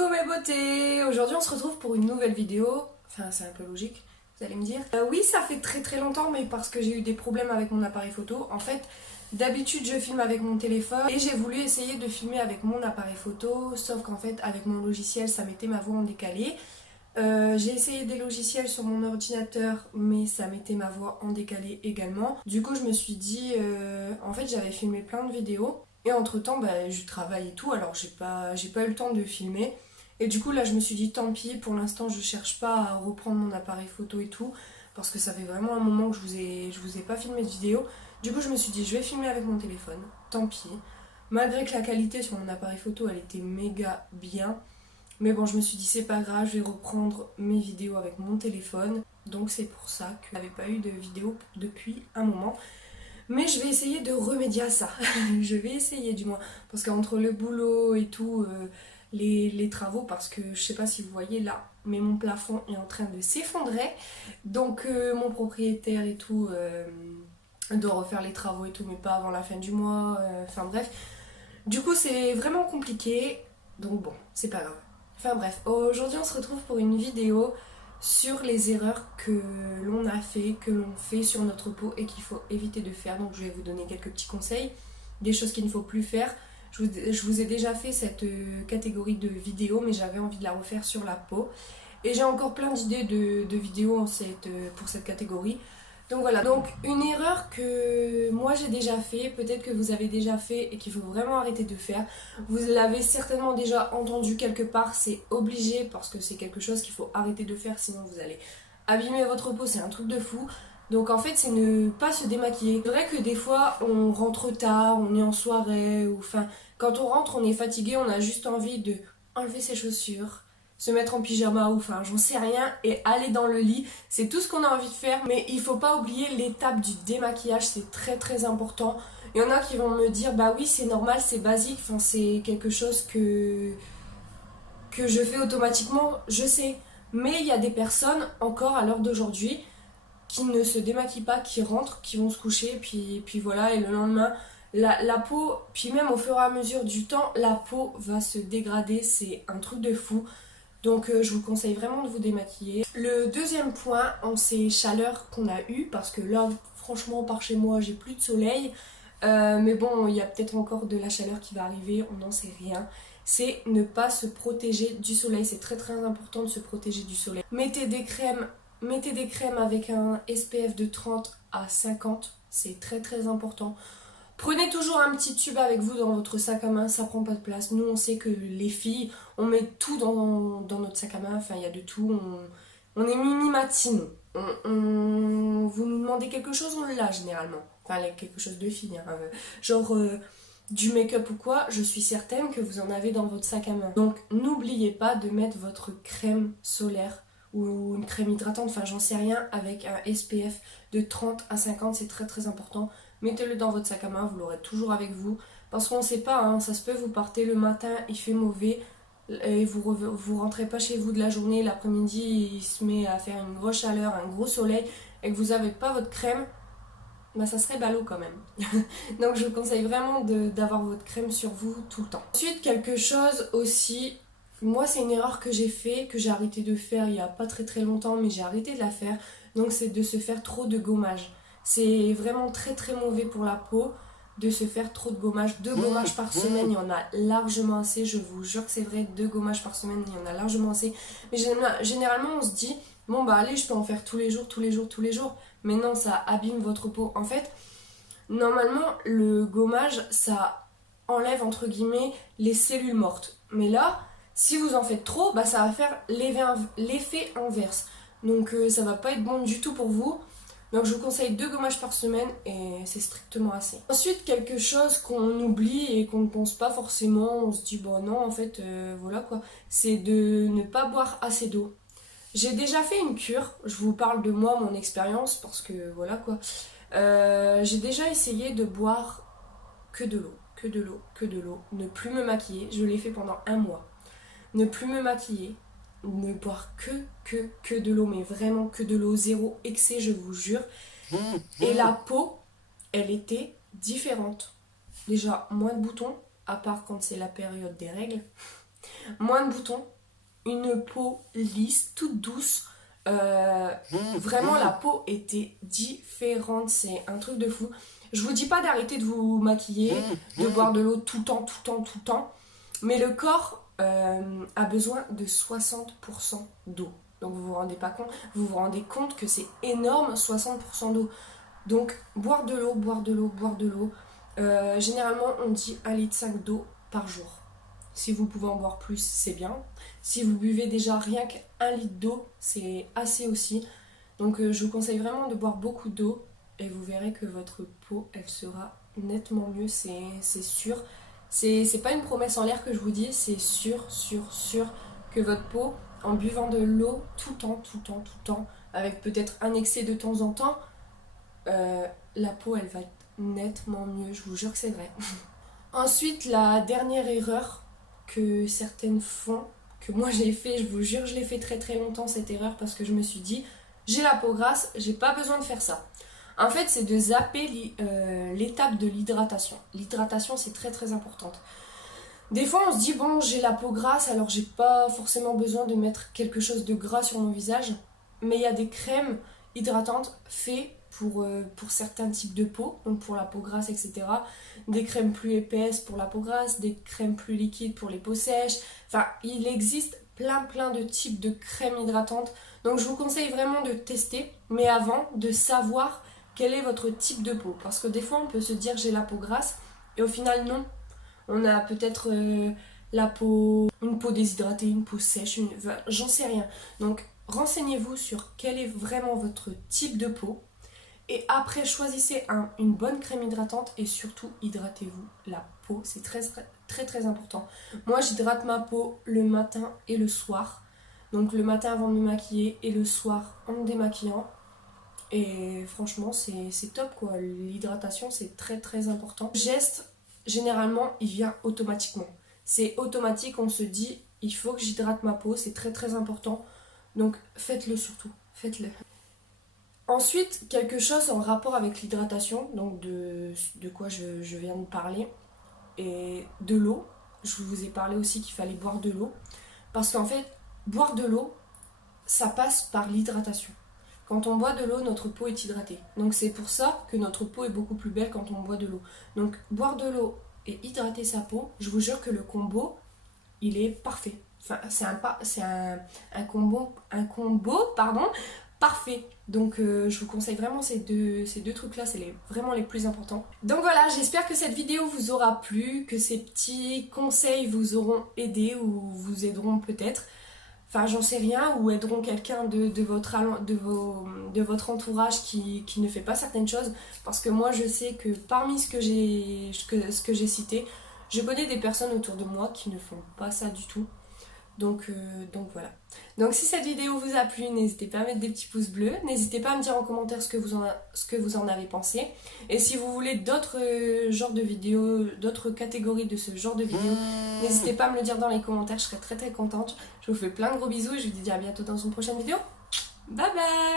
Coucou mes beautés. Aujourd'hui on se retrouve pour une nouvelle vidéo. Enfin c'est un peu logique, vous allez me dire. Oui, ça fait très longtemps, mais parce que j'ai eu des problèmes avec mon appareil photo. En fait, d'habitude je filme avec mon téléphone et j'ai voulu essayer de filmer avec mon appareil photo. Sauf qu'en fait avec mon logiciel ça mettait ma voix en décalé. J'ai essayé des logiciels sur mon ordinateur, mais ça mettait ma voix en décalé également. Du coup je me suis dit, en fait j'avais filmé plein de vidéos. Et entre temps, je travaille et tout, alors j'ai pas eu le temps de filmer. Et du coup là je me suis dit tant pis, pour l'instant je cherche pas à reprendre mon appareil photo et tout, parce que ça fait vraiment un moment que je vous ai pas filmé de vidéo. Du coup je me suis dit je vais filmer avec mon téléphone, tant pis. Malgré que la qualité sur mon appareil photo elle était méga bien. Mais bon je me suis dit c'est pas grave, je vais reprendre mes vidéos avec mon téléphone. Donc c'est pour ça que je n'avais pas eu de vidéo depuis un moment. Mais je vais essayer de remédier à ça. Je vais essayer du moins. Parce qu'entre le boulot et tout, les travaux, parce que je sais pas si vous voyez là, mais mon plafond est en train de s'effondrer. Donc mon propriétaire et tout doit refaire les travaux et tout, mais pas avant la fin du mois. Enfin bref. Du coup c'est vraiment compliqué. Donc bon, c'est pas grave. Enfin bref, aujourd'hui on se retrouve pour une vidéo sur les erreurs que l'on a fait, que l'on fait sur notre peau et qu'il faut éviter de faire. Donc je vais vous donner quelques petits conseils, des choses qu'il ne faut plus faire. Je vous ai déjà fait cette catégorie de vidéos, mais j'avais envie de la refaire sur la peau. Et j'ai encore plein d'idées de vidéos pour cette catégorie. Donc voilà, donc une erreur que moi j'ai déjà fait, peut-être que vous avez déjà fait et qu'il faut vraiment arrêter de faire. Vous l'avez certainement déjà entendu quelque part, c'est obligé parce que c'est quelque chose qu'il faut arrêter de faire, sinon vous allez abîmer votre peau, c'est un truc de fou. Donc en fait c'est ne pas se démaquiller. C'est vrai que des fois on rentre tard, on est en soirée, ou enfin quand on rentre on est fatigué, on a juste envie de enlever ses chaussures, se mettre en pyjama ou enfin j'en sais rien et aller dans le lit, c'est tout ce qu'on a envie de faire. Mais il faut pas oublier l'étape du démaquillage, c'est très important. Il y en a qui vont me dire bah oui c'est normal, c'est basique, enfin c'est quelque chose que je fais automatiquement, je sais. Mais il y a des personnes encore à l'heure d'aujourd'hui qui ne se démaquillent pas, qui rentrent, qui vont se coucher, puis voilà, et le lendemain la peau, puis même au fur et à mesure du temps, la peau va se dégrader, c'est un truc de fou. Donc je vous conseille vraiment de vous démaquiller. Le deuxième point en ces chaleurs qu'on a eues, parce que là franchement par chez moi j'ai plus de soleil, mais bon il y a peut-être encore de la chaleur qui va arriver, on n'en sait rien. C'est ne pas se protéger du soleil, c'est très important de se protéger du soleil. Mettez des crèmes avec un SPF de 30 à 50, c'est très important. Prenez toujours un petit tube avec vous dans votre sac à main, ça prend pas de place. Nous on sait que les filles, on met tout dans notre sac à main, enfin il y a de tout, on est minimatine. Vous nous demandez quelque chose, on l'a généralement. Enfin quelque chose de fille, hein. Genre du make-up ou quoi, je suis certaine que vous en avez dans votre sac à main. Donc n'oubliez pas de mettre votre crème solaire ou une crème hydratante, enfin j'en sais rien, avec un SPF de 30 à 50, c'est très important. Mettez-le dans votre sac à main, vous l'aurez toujours avec vous. Parce qu'on ne sait pas, hein, ça se peut, vous partez le matin, il fait mauvais, et vous rentrez pas chez vous de la journée, l'après-midi il se met à faire une grosse chaleur, un gros soleil, et que vous n'avez pas votre crème, bah ça serait ballot quand même. Donc je vous conseille vraiment d'avoir votre crème sur vous tout le temps. Ensuite, quelque chose aussi, moi c'est une erreur que j'ai fait, que j'ai arrêté de faire il y a pas très longtemps, mais j'ai arrêté de la faire, donc c'est de se faire trop de gommage. C'est vraiment très mauvais pour la peau de se faire trop de gommage. 2 gommages par semaine, il y en a largement assez. Je vous jure que c'est vrai, 2 gommages par semaine, il y en a largement assez. Mais généralement, on se dit, bon bah allez, je peux en faire tous les jours. Mais non, ça abîme votre peau. En fait, normalement, le gommage, ça enlève, entre guillemets, les cellules mortes. Mais là, si vous en faites trop, bah ça va faire l'effet inverse. Donc ça va pas être bon du tout pour vous. Donc je vous conseille 2 gommages par semaine et c'est strictement assez. Ensuite, quelque chose qu'on oublie et qu'on ne pense pas forcément, on se dit bon non en fait voilà quoi, c'est de ne pas boire assez d'eau. J'ai déjà fait une cure, je vous parle de moi, mon expérience, parce que voilà quoi. J'ai déjà essayé de boire que de l'eau, ne plus me maquiller, je l'ai fait pendant un mois. Ne plus me maquiller, ne boire que de l'eau, mais vraiment que de l'eau, zéro excès, je vous jure. Et la peau, elle était différente. Déjà, moins de boutons, à part quand c'est la période des règles. Moins de boutons, une peau lisse, toute douce. Vraiment la peau était différente, c'est un truc de fou. Je vous dis pas d'arrêter de vous maquiller, de boire de l'eau tout le temps, tout le temps, tout le temps. Mais le corps a besoin de 60% d'eau. Donc vous vous rendez pas compte, vous vous rendez compte que c'est énorme, 60% d'eau. Donc boire de l'eau, boire de l'eau, boire de l'eau. Généralement on dit 1,5 litre d'eau par jour. Si vous pouvez en boire plus, c'est bien. Si vous buvez déjà rien qu'1 litre d'eau, c'est assez aussi. Donc je vous conseille vraiment de boire beaucoup d'eau et vous verrez que votre peau, elle sera nettement mieux, c'est sûr. C'est pas une promesse en l'air que je vous dis, c'est sûr que votre peau, en buvant de l'eau tout le temps, tout le temps, tout le temps, avec peut-être un excès de temps en temps, la peau, elle va être nettement mieux, je vous jure que c'est vrai. Ensuite, la dernière erreur que certaines font, que moi j'ai fait, je vous jure, je l'ai fait très très longtemps cette erreur parce que je me suis dit, j'ai la peau grasse, j'ai pas besoin de faire ça. En fait, c'est de zapper l'étape de l'hydratation. L'hydratation, c'est très très importante. Des fois, on se dit, bon, j'ai la peau grasse, alors j'ai pas forcément besoin de mettre quelque chose de gras sur mon visage. Mais il y a des crèmes hydratantes faites pour certains types de peau, donc pour la peau grasse, etc. Des crèmes plus épaisses pour la peau grasse, des crèmes plus liquides pour les peaux sèches. Enfin, il existe plein de types de crèmes hydratantes. Donc je vous conseille vraiment de tester, mais avant de savoir quel est votre type de peau. Parce que des fois, on peut se dire j'ai la peau grasse, et au final, non. On a peut-être une peau déshydratée, une peau sèche, enfin, j'en sais rien. Donc renseignez-vous sur quel est vraiment votre type de peau. Et après, choisissez une bonne crème hydratante et surtout, hydratez-vous la peau. C'est très important. Moi, j'hydrate ma peau le matin et le soir. Donc le matin avant de me maquiller et le soir en me démaquillant. Et franchement, c'est top quoi. L'hydratation, c'est très important. Le geste, généralement, il vient automatiquement. C'est automatique, on se dit, il faut que j'hydrate ma peau, c'est très important. Donc faites-le surtout, faites-le. Ensuite, quelque chose en rapport avec l'hydratation, donc de quoi je viens de parler, et de l'eau. Je vous ai parlé aussi qu'il fallait boire de l'eau. Parce qu'en fait, boire de l'eau, ça passe par l'hydratation. Quand on boit de l'eau, notre peau est hydratée. Donc c'est pour ça que notre peau est beaucoup plus belle quand on boit de l'eau. Donc boire de l'eau et hydrater sa peau, je vous jure que le combo, il est parfait. Enfin, c'est un combo parfait. Donc je vous conseille vraiment ces deux trucs-là, c'est vraiment les plus importants. Donc voilà, j'espère que cette vidéo vous aura plu, que ces petits conseils vous auront aidé ou vous aideront peut-être. Enfin, j'en sais rien, ou aideront quelqu'un de votre entourage qui ne fait pas certaines choses. Parce que moi, je sais que parmi ce que j'ai cité, je connais des personnes autour de moi qui ne font pas ça du tout. Donc voilà. Donc si cette vidéo vous a plu, n'hésitez pas à mettre des petits pouces bleus. N'hésitez pas à me dire en commentaire ce que vous en avez pensé. Et si vous voulez d'autres genres de vidéos, d'autres catégories de ce genre de vidéos, n'hésitez pas à me le dire dans les commentaires, je serai très contente. Je vous fais plein de gros bisous et je vous dis à bientôt dans une prochaine vidéo. Bye bye!